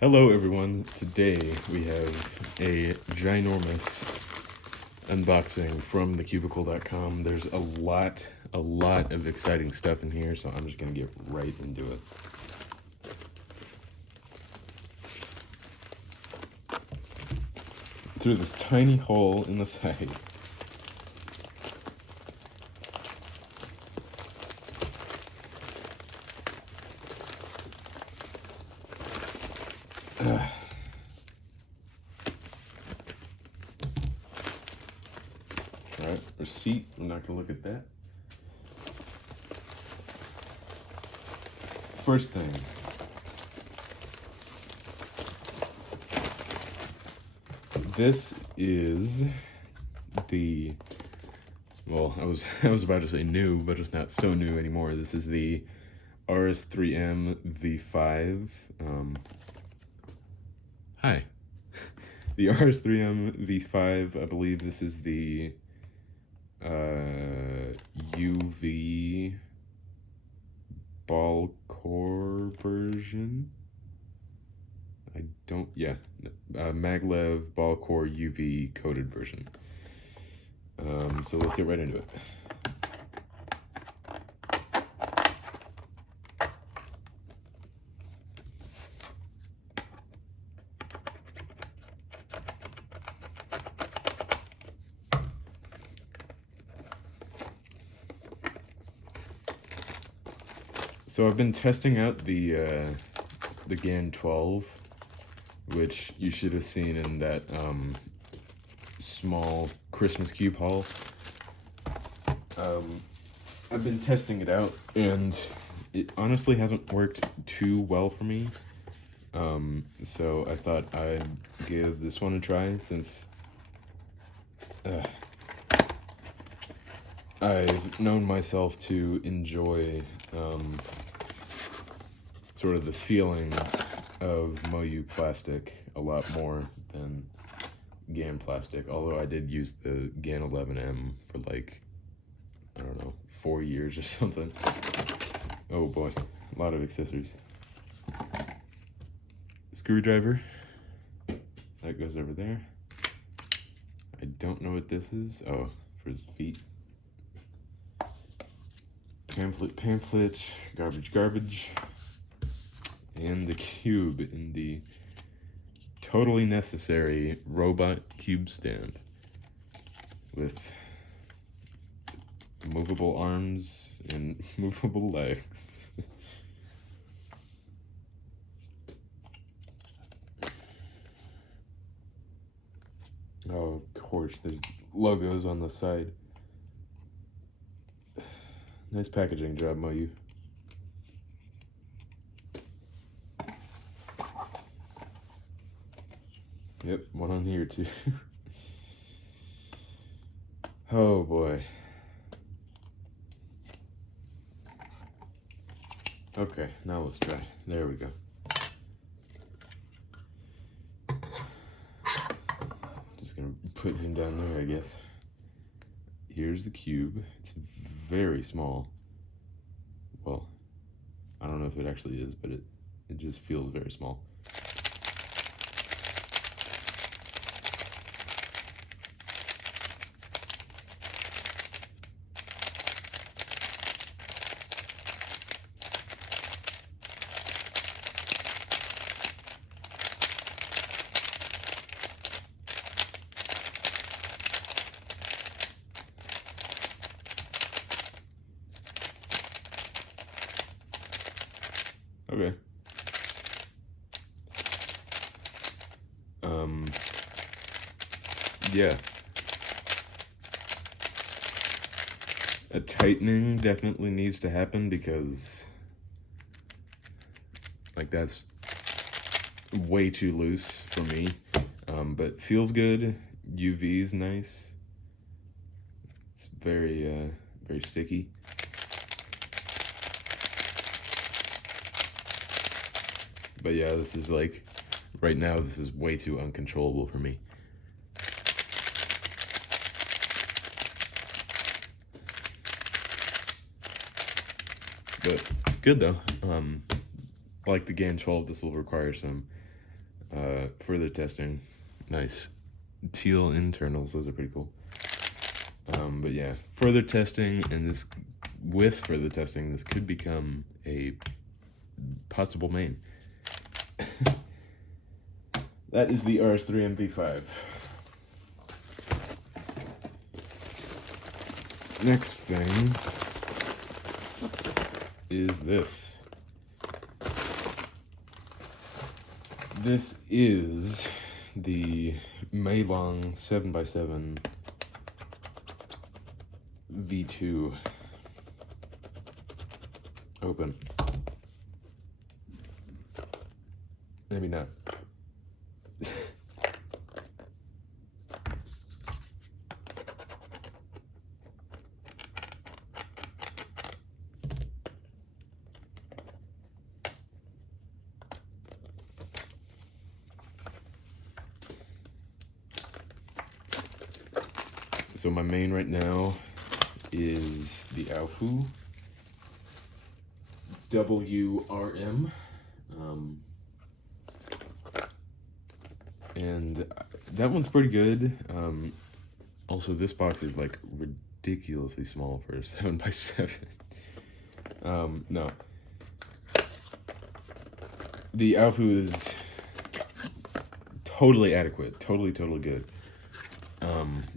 Hello everyone, today we have a ginormous unboxing from thecubicle.com. There's a lot of exciting stuff in here, so I'm just gonna get right into it. Through this tiny hole in the side. Alright, receipt, I'm not gonna look at that. First thing. This is the, well, I was about to say new, but it's not so new anymore. This is the RS3M V5. Hi. The RS3M V5, I believe this is the UV ball core version. Maglev ball core UV coated version. So let's get right into it. So I've been testing out the GAN 12, which you should have seen in that small Christmas cube haul. I've been testing it out, and it honestly hasn't worked too well for me. So I thought I'd give this one a try, since I've known myself to enjoy sort of the feeling of Moyu plastic a lot more than GAN plastic, although I did use the GAN 11M for like, I don't know, 4 years or something. Oh boy, a lot of accessories. Screwdriver, that goes over there. I don't know what this is. Oh, for his feet. Pamphlet, garbage, and the cube in the totally necessary robot cube stand with movable arms and movable legs. Oh, of course, there's logos on the side. Nice packaging job, Moyu. Yep, one on here too. Oh boy. Okay, now let's try. There we go. Just gonna put him down there, I guess. Here's the cube. It's very small. Well, I don't know if it actually is, but it just feels very small. Okay. Yeah. A tightening definitely needs to happen, because like that's way too loose for me. But feels good. UV's nice. It's very sticky. But yeah, this is like, right now, this is way too uncontrollable for me. But it's good though. Like the GAN 12, this will require some Further testing, nice teal internals, those are pretty cool. But yeah, further testing, and with further testing, this could become a possible main. That is the RS3 MP5. Next thing is this. This is the Meilong 7x7 V2. Open. Maybe not. So my main right now is the Aofu WRM, and that one's pretty good. Also, this box is like ridiculously small for a 7x7. No, the Aofu is totally adequate, totally good.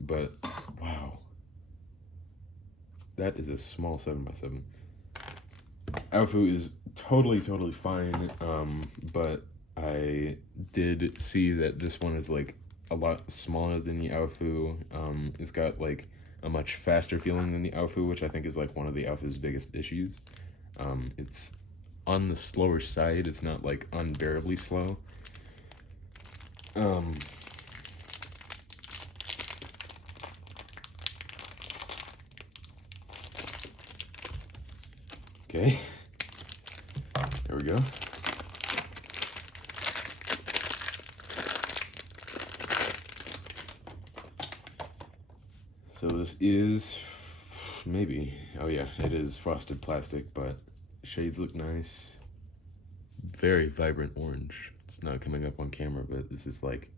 But wow, that is a small 7x7. Aofu is totally fine, but I did see that this one is like a lot smaller than the Aofu. It's got like a much faster feeling than the Aofu, which I think is like one of the Aofu's biggest issues. It's on the slower side. It's not like unbearably slow. Okay, there we go. So this is maybe, oh yeah, it is frosted plastic, but shades look nice. Very vibrant orange. It's not coming up on camera, but this is like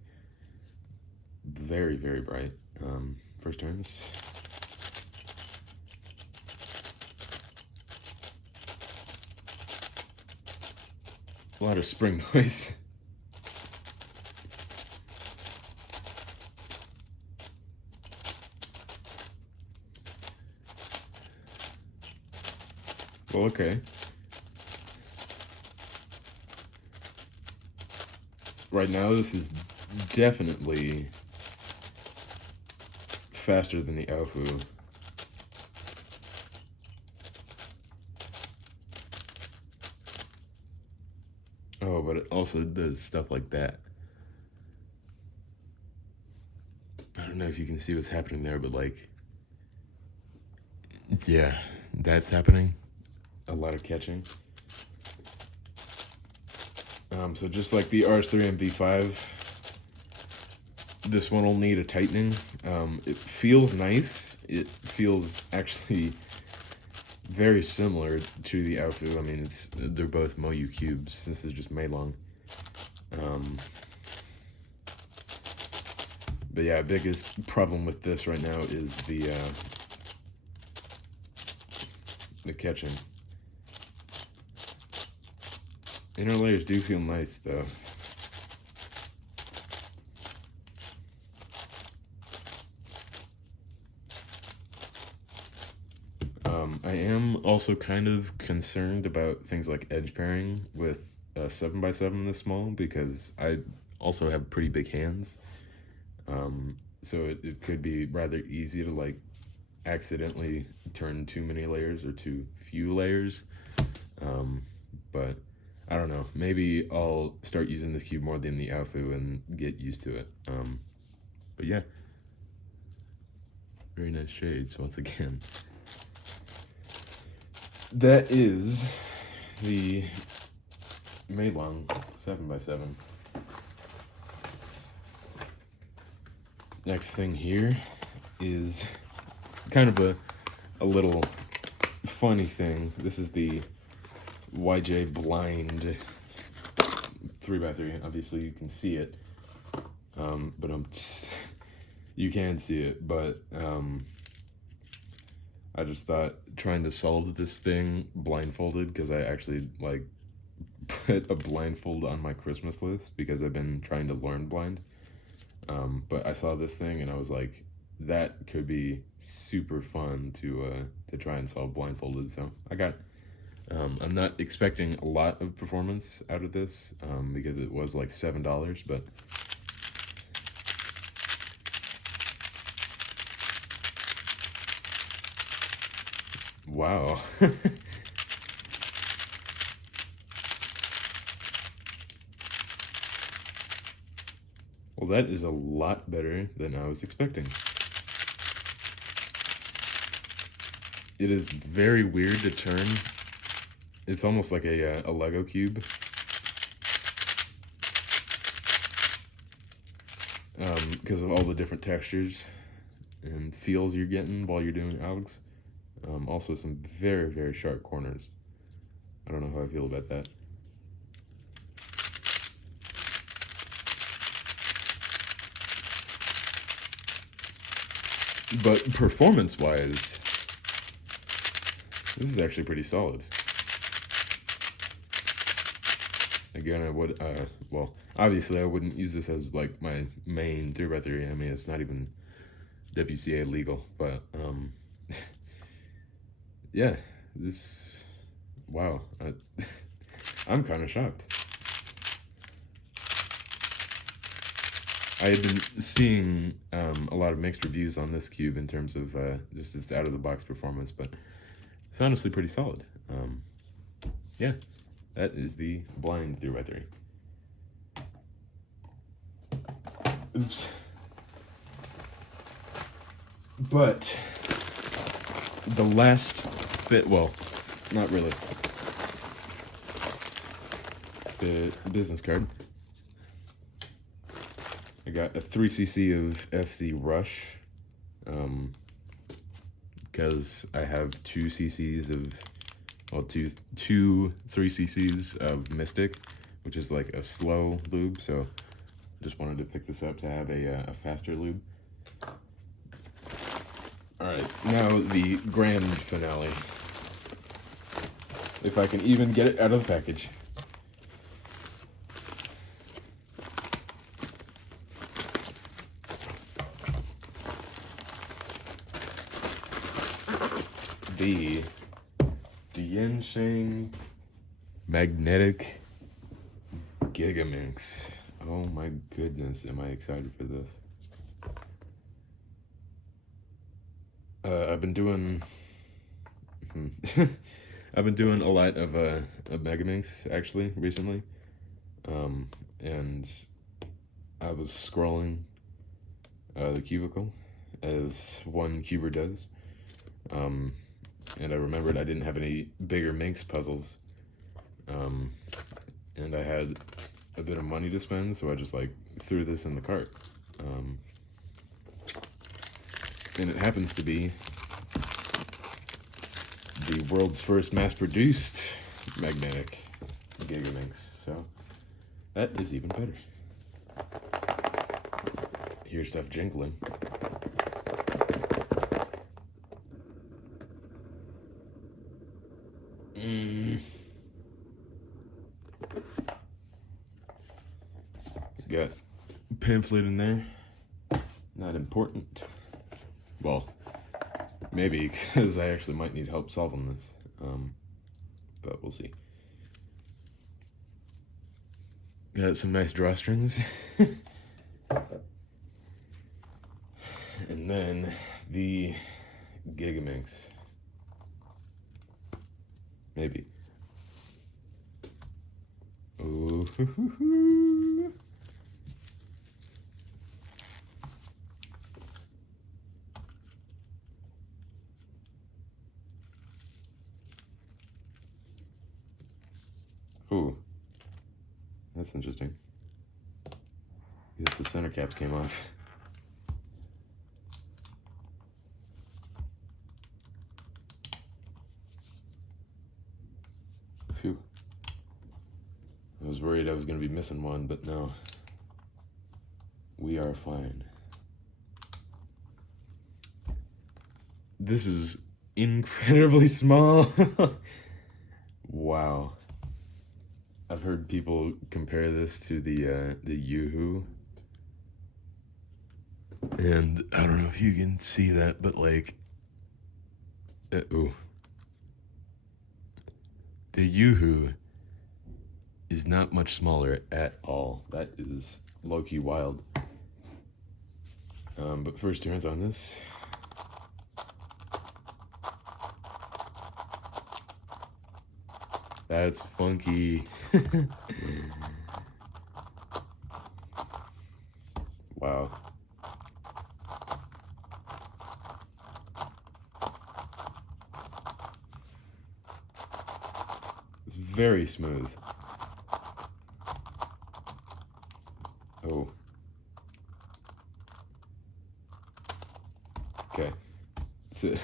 very bright. First turns. A lot of spring noise. Well, okay. Right now, this is definitely faster than the Aofu. Oh, but it also does stuff like that. I don't know if you can see what's happening there, but like, yeah, that's happening. A lot of catching. So just like the RS3 MP5, this one will need a tightening. It feels nice. It feels actually very similar to the Aofu. I mean, they're both Moyu cubes. This is just Meilong. But yeah, biggest problem with this right now is the catching. Inner layers do feel nice though. I am also kind of concerned about things like edge pairing with a 7x7 this small, because I also have pretty big hands. So it could be rather easy to like accidentally turn too many layers or too few layers. But I don't know, maybe I'll start using this cube more than the Aofu and get used to it. But yeah, very nice shades once again. That is the Meilong 7x7. Next thing here is kind of a little funny thing. This is the YJ Blind 3x3. Obviously, you can see it, but you can see it. But I just thought trying to solve this thing blindfolded, because I actually like put a blindfold on my Christmas list because I've been trying to learn blind. But I saw this thing and I was like, that could be super fun to try and solve blindfolded. So I got. I'm not expecting a lot of performance out of this because it was like $7, but wow. Well, that is a lot better than I was expecting. It is very weird to turn. It's almost like a Lego cube. Because of all the different textures and feels you're getting while you're doing Alex. Also some very, very sharp corners. I don't know how I feel about that. But performance-wise, this is actually pretty solid. Again, I would, well, obviously I wouldn't use this as like my main 3x3. I mean, it's not even WCA legal, but yeah, this, wow, I'm kind of shocked. I had been seeing a lot of mixed reviews on this cube in terms of just its out-of-the-box performance, but it's honestly pretty solid. Yeah, that is the blind 3x3. Oops. But the last bit, well, not really. The business card. I got a 3cc of FC Rush, because I have 2 cc's of, well, two 3ccs of Mystic, which is like a slow lube, so just wanted to pick this up to have a faster lube. Alright, now the grand finale. If I can even get it out of the package. The Diansheng Magnetic Gigaminx. Oh my goodness, am I excited for this. I've been doing I've been doing a lot of Megaminx actually recently, and I was scrolling the cubicle as one cuber does, and I remembered I didn't have any bigger Minx puzzles, and I had a bit of money to spend, so I just like threw this in the cart. And it happens to be the world's first mass-produced magnetic Gigaminx, so that is even better. Hear stuff jingling. Got a pamphlet in there. Not important. Well, maybe, because I actually might need help solving this. But we'll see. Got some nice drawstrings. And then the Gigaminx. Maybe. Ooh. Ooh. That's interesting. I guess the center caps came off. Phew. I was worried I was going to be missing one, but no. We are fine. This is incredibly small. Wow. I've heard people compare this to the Yoo-Hoo. And I don't know if you can see that, but like, ooh. The Yoo-Hoo is not much smaller at all. That is low-key wild. But first, turns on this. That's funky. Wow. It's very smooth. Oh. Okay. So,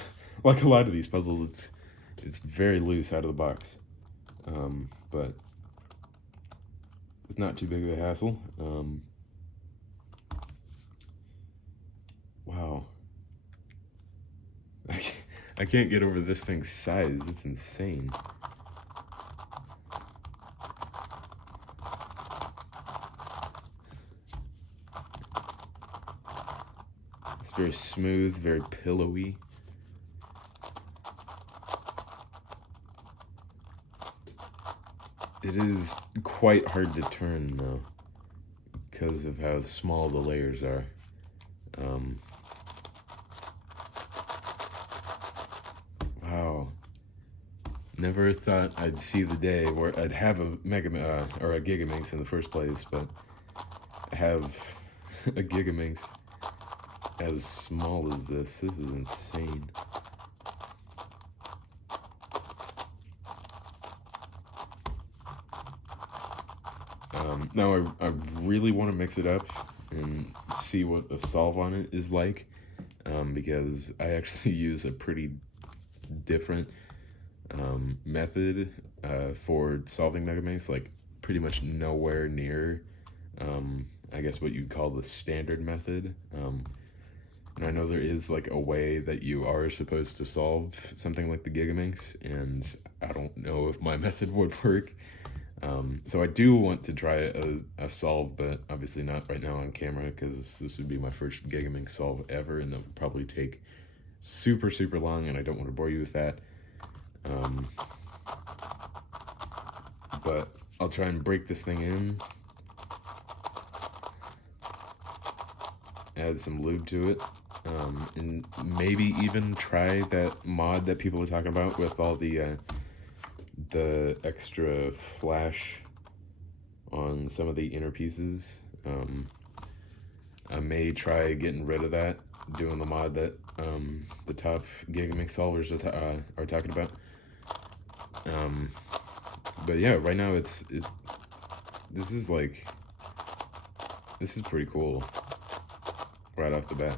like a lot of these puzzles, it's very loose out of the box. But it's not too big of a hassle. Wow. I can't get over this thing's size. It's insane. It's very smooth, very pillowy. It is quite hard to turn though, because of how small the layers are. Wow. Never thought I'd see the day where I'd have a or a Gigaminx in the first place, but I have a Gigaminx as small as this. This is insane. Now I really want to mix it up and see what the solve on it is like, because I actually use a pretty different method for solving Megaminx, like pretty much nowhere near, I guess what you'd call the standard method. And I know there is like a way that you are supposed to solve something like the Gigaminx, and I don't know if my method would work. So I do want to try a solve, but obviously not right now on camera, because this would be my first Gigaminx solve ever, and that would probably take super, super long, and I don't want to bore you with that. But I'll try and break this thing in, add some lube to it, and maybe even try that mod that people are talking about with all the extra flash on some of the inner pieces. I may try getting rid of that, doing the mod that the top Gigaminx solvers are talking about. But yeah, right now this is pretty cool right off the bat.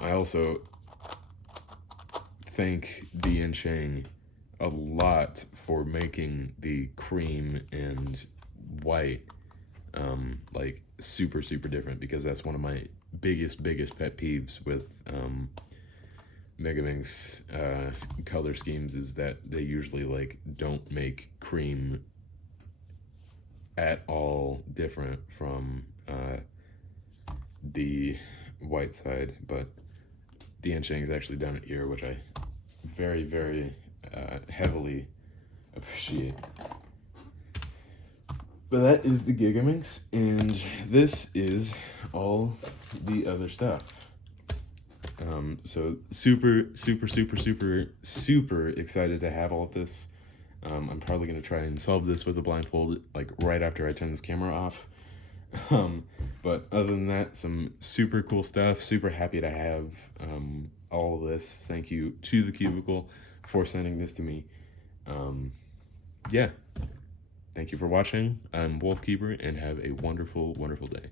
I also thank DNCheng a lot for making the cream and white like super, super different, because that's one of my biggest pet peeves with Megaminx color schemes, is that they usually like don't make cream at all different from the white side, but DNCheng's actually done it here, which I very, very heavily appreciate. But that is the Gigaminx, and this is all the other stuff. So super, super, super, super, super excited to have all of this. I'm probably going to try and solve this with a blindfold, like right after I turn this camera off. But other than that, some super cool stuff. Super happy to have all of this. Thank you to the Cubicle for sending this to me. Yeah. Thank you for watching. I'm Wolfkeeper, and have a wonderful, wonderful day.